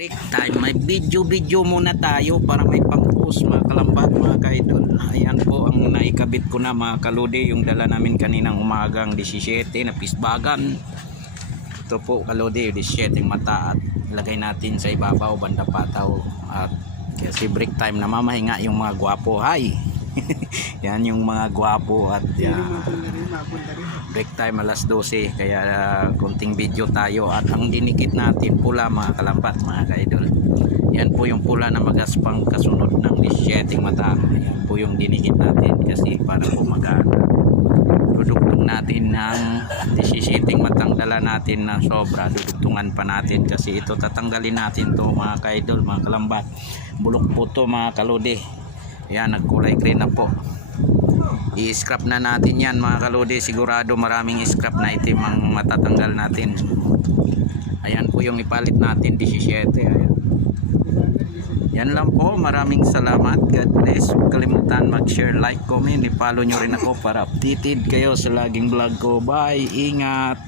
Break time, may video muna tayo para may pang-post mga kalambat mga kaidol. Ayan po ang naikabit ko na mga kalodi, yung dala namin kaninang umagang 17 na pisbagan. Ito po kalodi, 17 mata at ilagay natin sa ibabaw banda pataw. At kasi break time na mamahinga yung mga gwapo. Hi! Yan yung mga gwapo at break time alas 12 kaya konting video tayo at ang dinikit natin pula mga kalambat mga kaidol. Yan po yung pula na magaspang kasunod ng 17 mata. Yan po yung dinikit natin kasi para po dudugtong natin ng 17 matang dala natin na sobra, dudugtungan pa natin kasi ito tatanggalin natin to mga kaidol mga kalambat. Bulok po to mga kalodi. Yan, nagkulay green na po. I-scrap na natin yan mga kalodi. Sigurado maraming scrap na itim ang matatanggal natin. Ayan po yung ipalit natin 17. Ayan. Yan lang po. Maraming salamat. God bless. Huwag kalimutan mag-share, like, comment. I-follow nyo rin ako para updated kayo sa laging vlog ko. Bye. Ingat.